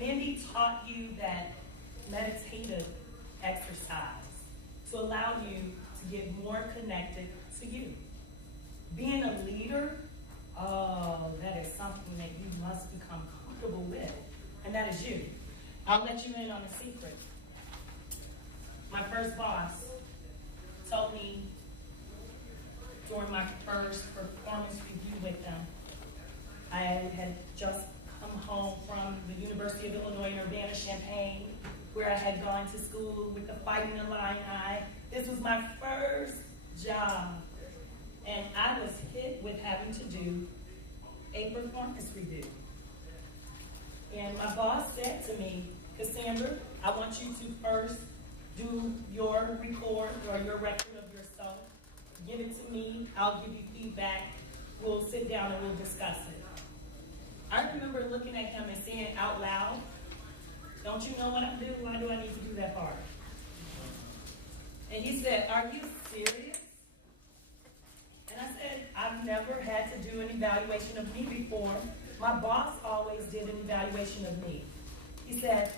Mindy taught you that meditative exercise to allow you to get more connected to you. Being a leader, oh, that is something that you must become comfortable with, and that is you. I'll let you in on a secret. My first boss told me during my first performance review with them, I had just come home from the University of Illinois in Urbana-Champaign, where I had gone to school with the Fighting Illini. This was my first job, and I was hit with having to do a performance review. And my boss said to me, Cassandra, I want you to first do your record or your record of yourself. Give it to me. I'll give you feedback. We'll sit down and we'll discuss it. I remember looking at him and saying out loud, don't you know what I do? Why do I need to do that part? And he said, are you serious? And I said, I've never had to do an evaluation of me before. My boss always did an evaluation of me. He said,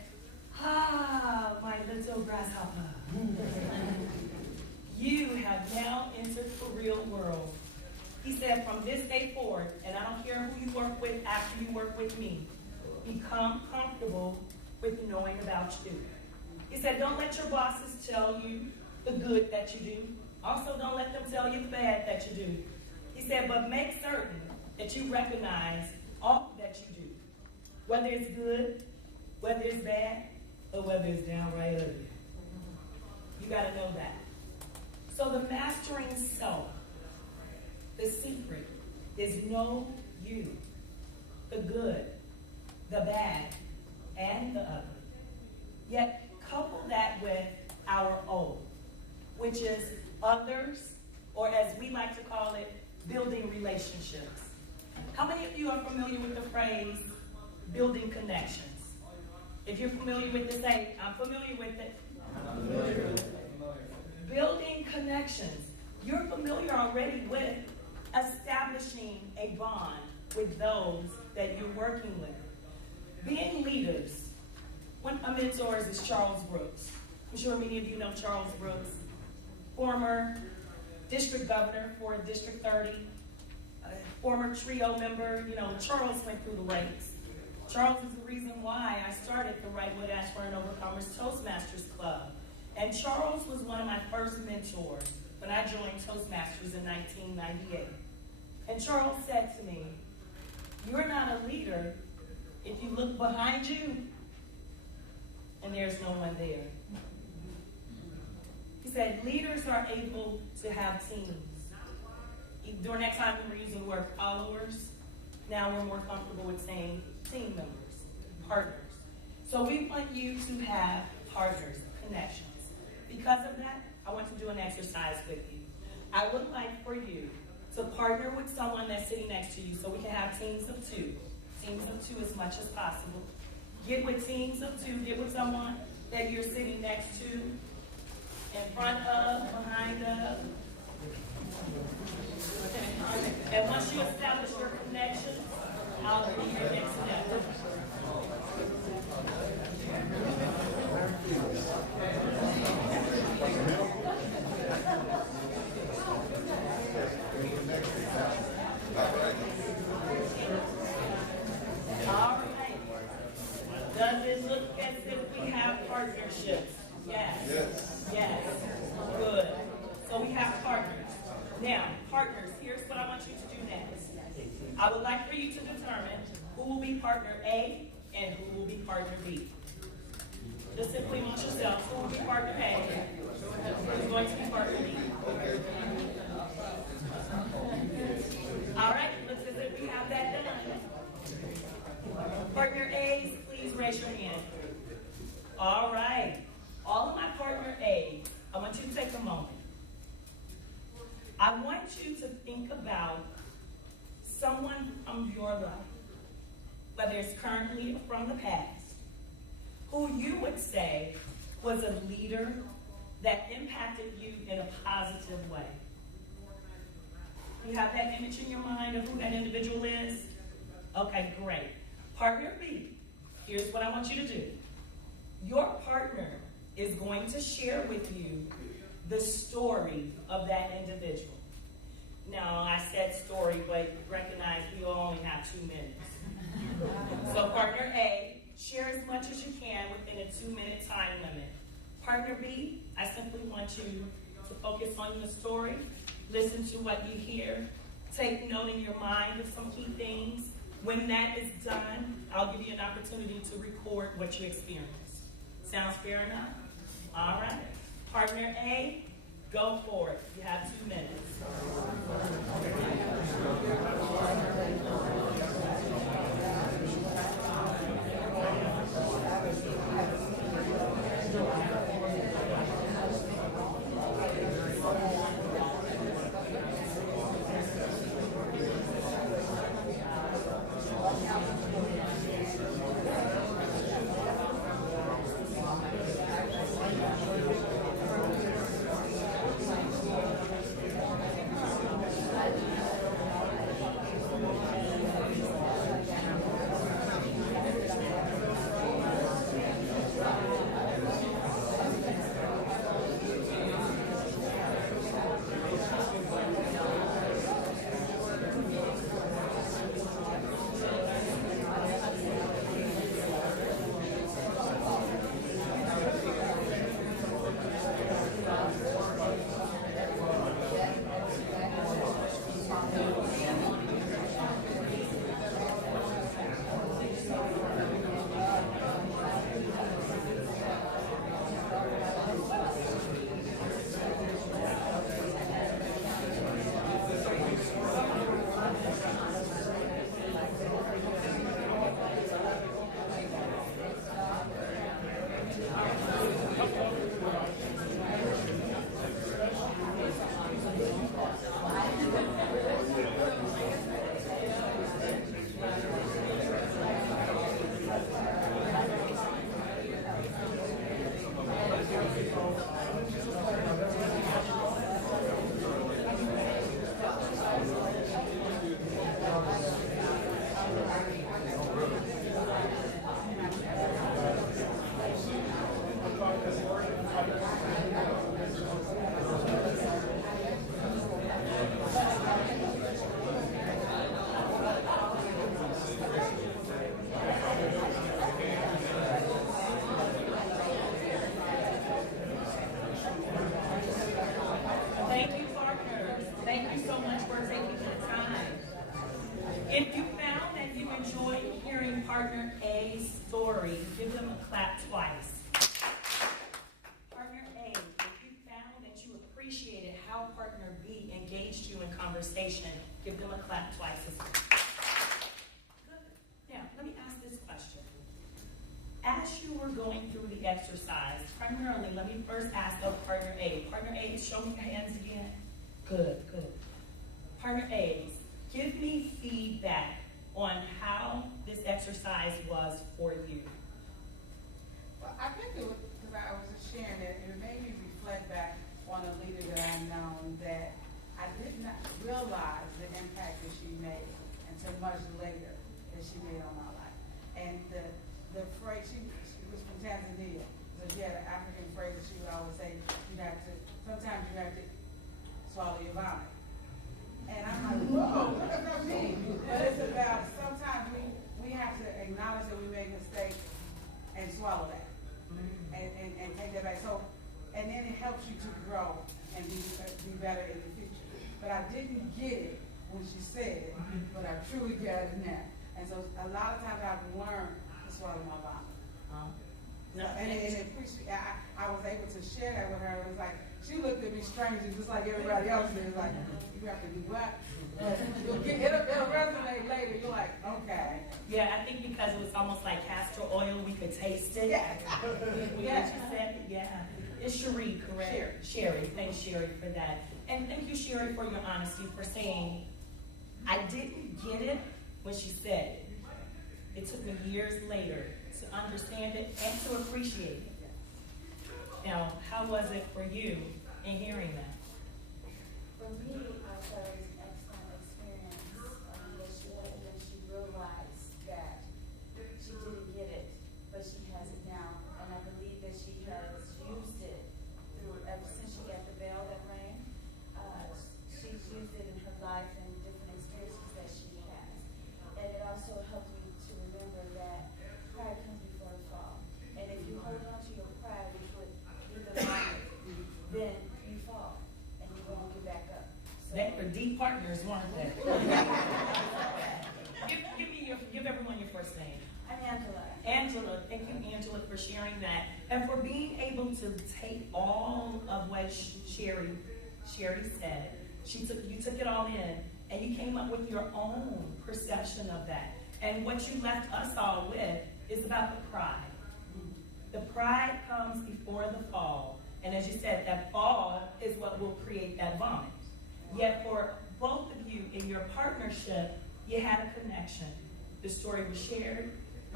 my little grasshopper. You have now entered the real world. He said, from this day forward, and I don't care who you work with after you work with me, become comfortable with knowing about you. He said, don't let your bosses tell you the good that you do. Also, don't let them tell you the bad that you do. He said, but make certain that you recognize all that you do, whether it's good, whether it's bad, or whether it's downright ugly. You got to know that. So the mastering self, the secret is know you, the good, the bad, and the ugly. Yet couple that with our O, which is others, or as we like to call it, building relationships. How many of you are familiar with the phrase building connections? If you're familiar with this, say, I'm familiar with it. Building connections. You're familiar already with establishing a bond with those that you're working with. Being leaders. One of my mentors is Charles Brooks. I'm sure many of you know Charles Brooks, former district governor for District 30, former trio member. You know, Charles went through the ranks. Charles is the reason why I started the Wrightwood-Ashburn Overcomers Toastmasters Club. And Charles was one of my first mentors when I joined Toastmasters in 1998. And Charles said to me, you're not a leader if you look behind you and there's no one there. He said, leaders are able to have teams. During that time, we were using the word followers. Now we're more comfortable with saying team members, partners. So we want you to have partners, connections. Because of that, I want to do an exercise with you. I would like for you to partner with someone that's sitting next to you so we can have teams of two. Teams of two as much as possible. Get with teams of two. Get with someone that you're sitting next to, in front of, behind of. And once you establish your connection, I'll give you your next step. All right. Does it look as if we have partnerships? Yes. Yes. Good. So we have partners. Now, partners, here's what I want you to do next. I would like for you to determine who will be partner A and who will be partner B. Just simply amongst yourselves, who will be partner A, who's going to be partner B. All right, looks as if we have that done. Partner A's, please raise your hand. All right, all of my partner A's, I want you to take a moment. I want you to think about someone from your life, whether it's currently or from the past, who you would say was a leader that impacted you in a positive way. You have that image in your mind of who that individual is? Okay, great. Partner B, here's what I want you to do. Your partner is going to share with you the story of that individual. Now, I said story, but recognize we only have 2 minutes. So partner A, share as much as you can within a 2-minute time limit. Partner B, I simply want you to focus on your story, listen to what you hear, take note in your mind of some key things. When that is done, I'll give you an opportunity to record what you experienced. Sounds fair enough? All right. Partner A, go for it. You have 2 minutes. Thank you, partners. Thank you so much for taking the time. If you found that you enjoyed hearing partner A's story, give them a clap twice. Partner A, if you found that you appreciated how partner B engaged you in conversation, give them a clap twice as well. Good. Now, let me ask this question. As you were going through the exercise, primarily, let me first ask of partner A. Partner A, show me your hands again. Good, good. Partner A, give me feedback on how this exercise was for you. Well, I think it was, because I was just sharing that, it made me reflect back on a leader that I've known that I did not realize the impact that she made until much later that she made on my life. And the phrase, she was from Tanzania, so she had an African phrase that she would always say, sometimes you have to swallow your vomit. And I'm like, whoa, what does that mean? But it's about sometimes we have to acknowledge that we made mistakes and swallow that. And take that back. So, and then it helps you to grow and be better in the future. But I didn't get it when she said it, but I truly got it now. And so a lot of times I've learned to swallow my vomit. I was able to share that with her. It was like, she looked at me strangely, just like everybody else did. It's like, you have to do what? It'll resonate later. You're like, okay. Yeah, I think because it was almost like castor oil, we could taste it. Yeah. Yeah. You said it, yeah. It's Cherie, correct? Sherry. Thanks, Sherry, for that. And thank you, Sherry, for your honesty, for saying, I didn't get it when she said it. It took me years later to understand it and to appreciate it. Now, how was it for you in hearing that? For me, I thought it was an excellent experience when she realized that she didn't get it partners, weren't they? Give everyone your first name. I'm Angela. Angela, thank you, Angela, for sharing that and for being able to take all of what Sherry said. You took it all in, and you came up with your own perception of that. And what you left us all with is about the pride. The pride comes before the fall, and as you said, that fall is what will create that vomit. Yet for both of you in your partnership, you had a connection. The story was shared,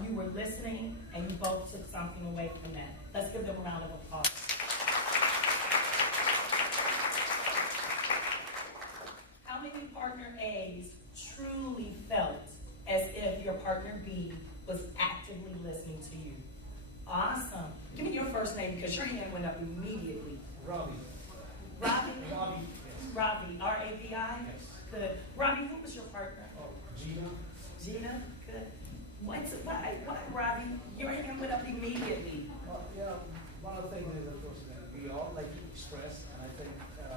you were listening, and you both took something away from that. Let's give them a round of applause. How many partner A's truly felt as if your partner B was actively listening to you? Awesome. Give me your first name because your hand went up immediately. Robbie. Robbie? Robbie, yes. Robbie, R-A-B-I? Yes. Good. Robbie, who was your partner? Oh, Gina. Gina? Good. Why, Robbie? Your hand went up immediately. Well, yeah, one of the things is, of course, that we all like to express, and I think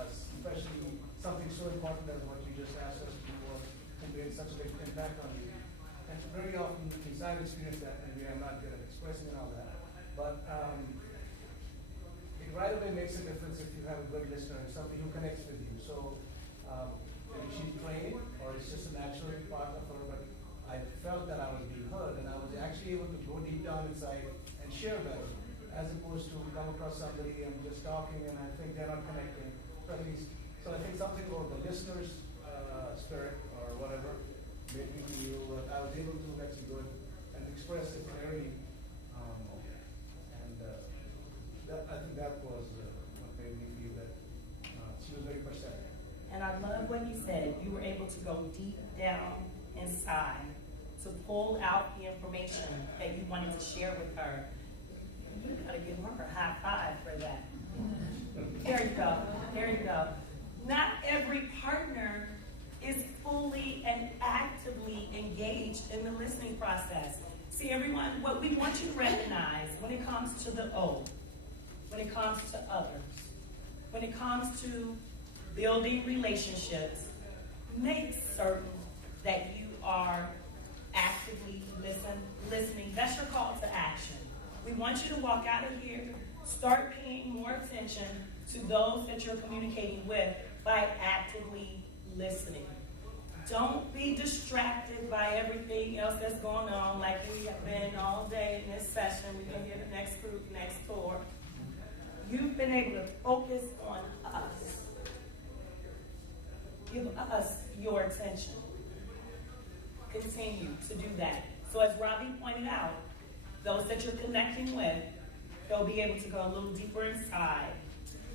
especially something so important as what you just asked us to do was to make such a big impact on you. And very often, because I've experienced that, and we are not good at expressing and all that, but it right away makes a difference if you have a good listener, somebody who connects with you. So maybe she's trained, or it's just a natural part of her, but I felt that I was being heard, and I was actually able to go deep down inside and share better, as opposed to come across somebody and just talking, and I think they're not connecting. So I think something about the listener's spirit or whatever made me feel that I was able to actually go and express it clearly, and I think that was what made me feel that she was very perceptive. And I love what you said. You were able to go deep down inside to pull out the information that you wanted to share with her. You gotta give her a high five for that. There you go. There you go. Not every partner is fully and actively engaged in the listening process. See, everyone, what we want you to recognize when it comes to the O, when it comes to others, when it comes to building relationships, make certain that you are actively listening. That's your call to action. We want you to walk out of here, start paying more attention to those that you're communicating with by actively listening. Don't be distracted by everything else that's going on, like we have been all day in this session. We're going to hear the next group next door. You've been able to focus on us. Give us your attention. Continue to do that. So as Robbie pointed out, those that you're connecting with, they'll be able to go a little deeper inside,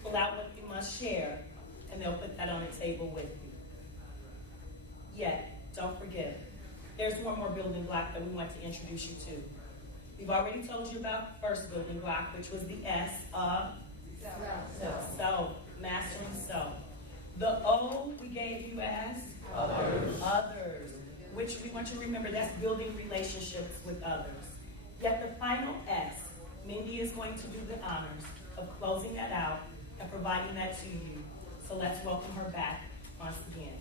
pull out what you must share, and they'll put that on the table with you. Yet, don't forget, there's one more building block that we want to introduce you to. We've already told you about the first building block, which was the S of self, mastering self. The O we gave you as others, which we want you to remember, that's building relationships with others. Yet the final S, Mindy is going to do the honors of closing that out and providing that to you. So let's welcome her back once again.